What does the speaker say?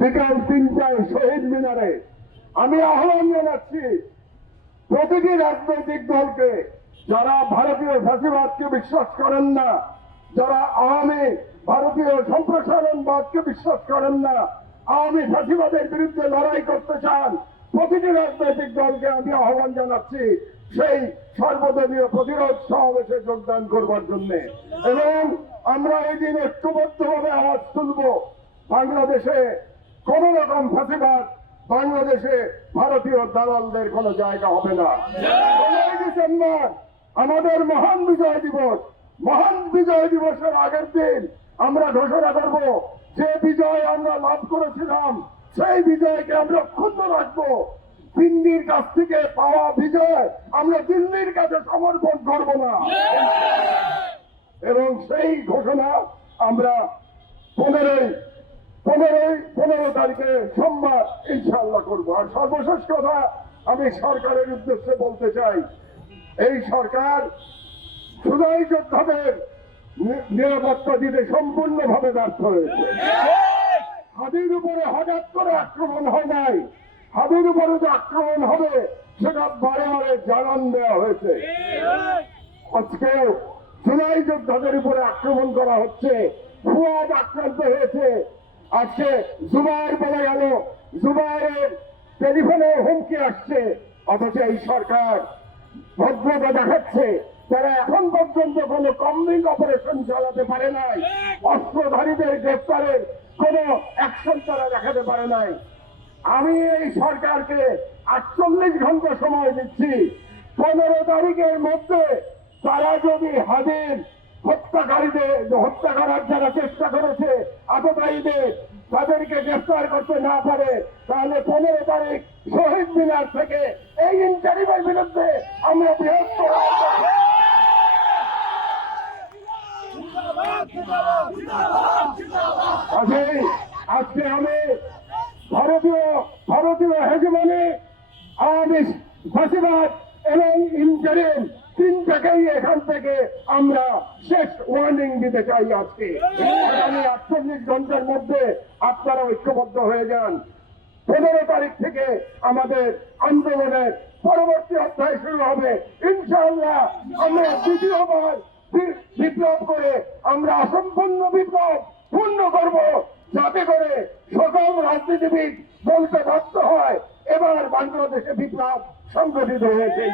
বিকাল ৩টায় শহীদ মিনারে আমি আহ্বান জানাচ্ছি প্রতিটি রাজনৈতিক দলকে, যারা ভারতীয় ফ্যাসিবাদকে বিশ্বাস করেন না, যারা আওয়ামী ভারতীয় সম্প্রসারণবাদকে বিশ্বাস করেন না, আওয়ামী ফ্যাসিবাদের বিরুদ্ধে লড়াই করতে চান, প্রতিটি রাজনৈতিক দলকে আমি আহ্বান জানাচ্ছি সেই সর্বদলীয় প্রতিরোধ সমাবেশে যোগদান করবার জন্য। এবং আমরা এই দিন ঐক্যবদ্ধভাবে আওয়াজ তুলব, বাংলাদেশে কোন রকম ফ্যাসিবাদ, বাংলাদেশে ভারতীয় দালালদের কোন জায়গা হবে না। 15 ডিসেম্বর আমাদের মহান বিজয় দিবস। মহান বিজয় দিবসের আগের দিন আমরা ঘোষণা করব যে বিজয় আমরা লাভ করেছিলাম সেই বিজয়কে আমরা অক্ষুণ্ণ রাখবো। দিল্লির কাছ থেকে পাওয়া বিজয় আমরা দিল্লির কাছে সমর্পণ করব না। এবং সেই ঘোষণা আমরা 15 তারিখে সোমবার ইনশাআল্লাহ করব। আর সর্বশেষ কথা আমি সরকারের উদ্দেশ্যে বলতে চাই, এই সরকার জুলাই যোদ্ধাদের নিরাপত্তা দিতে সম্পূর্ণভাবে ব্যর্থ হয়েছে। হাদির উপরে হঠাৎ করে আক্রমণ হয় নাই, হাদির উপরে যে আক্রমণ হবে সেটা বারে বারে জানান দেওয়া হয়েছে। আজকেও জুলাই যোদ্ধাদের উপরে আক্রমণ করা হচ্ছে, ফুয়াদ আক্রান্ত হয়েছে। আজকে জুবাইর বলে গেল, জুবাইরের টেলিফোনে হুমকি আসছে, অথচ এই সরকার ভদ্রতা দেখাচ্ছে। তারা এখন পর্যন্ত কোন কম্বিং অপারেশন চালাতে পারে নাই, অস্ত্রধারীদের গ্রেফতারের কোন অ্যাকশন তারা দেখাতে পারে নাই। আমি এই সরকারকে 48 ঘন্টা সময় দিচ্ছি, 15 তারিখের মধ্যে তারা যদি হাদির হত্যাকারীদের হত্যা করার যারা চেষ্টা করেছে আততায়ীদের তাদেরকে গ্রেফতার করতে না পারে, তাহলে 15 তারিখ শহীদ মিনার থেকে এই ইন্টারিমের বিরুদ্ধে আমরা বৃহত্তর আজকে আমি ভারতীয় হেজমনি, আওয়ামী ফ্যাসিবাদ এবং ইন্টারিম তিনটাকেই এখান থেকে আমরা শেষ ওয়ার্নিং দিতে চাই। আজকে আগামী 48 ঘন্টার মধ্যে আপনারা ঐক্যবদ্ধ হয়ে যান। 15 তারিখ থেকে আমাদের আন্দোলনের পরবর্তী অধ্যায় শুরু হবে। ইনশাআল্লাহ আমরা দ্বিতীয়বার বিপ্লব করে আমরা অসম্পূর্ণ বিপ্লব পূর্ণ করব, যাতে করে সকল রাজনীতিবিদ বলতে বাধ্য হয় এবার বাংলাদেশে বিপ্লব সংগঠিত হয়েছে।